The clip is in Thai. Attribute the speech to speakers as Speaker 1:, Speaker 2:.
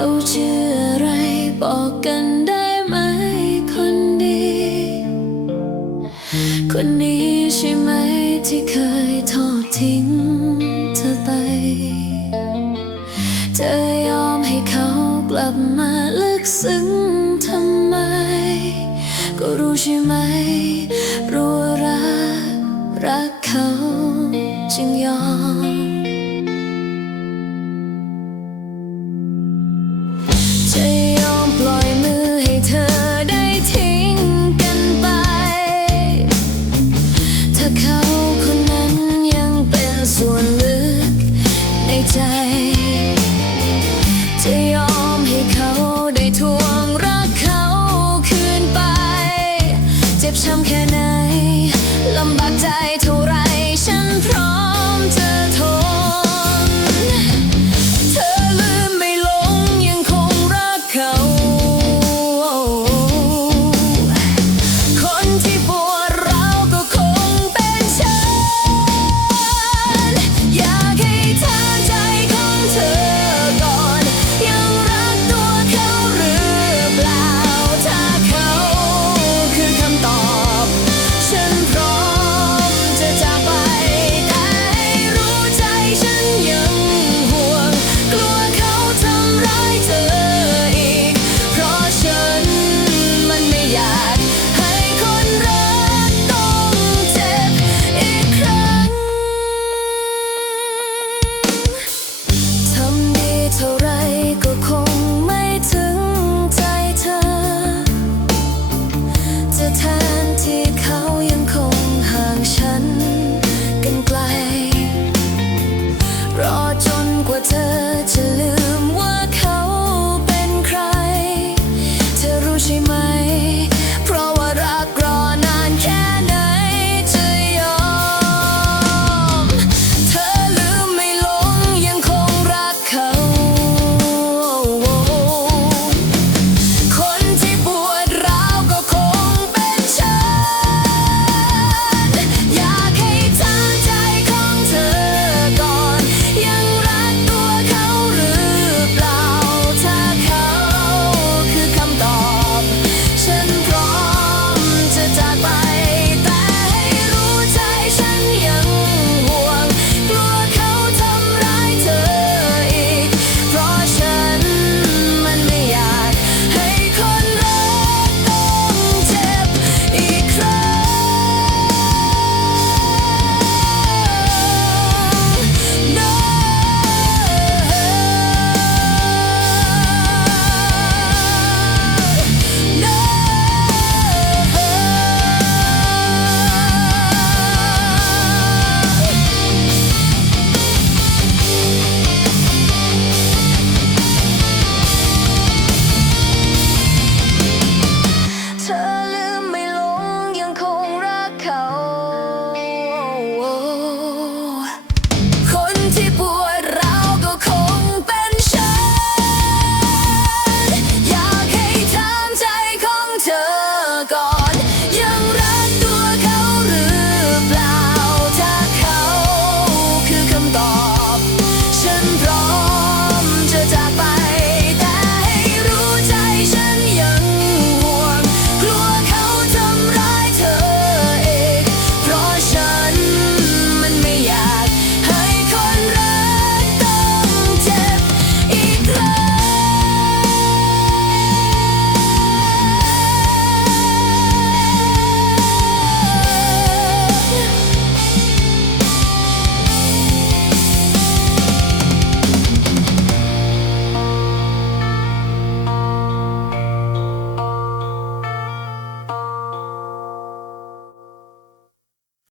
Speaker 1: าชื่ออะไรบอกกันได้ไหมคนดี คนนี้ใช่ไหมที่เคยทอดทิ้งเธอไป เธอยอมให้เขากลับมาลึกซึ้งทำไม ก็รู้ใช่ไหม say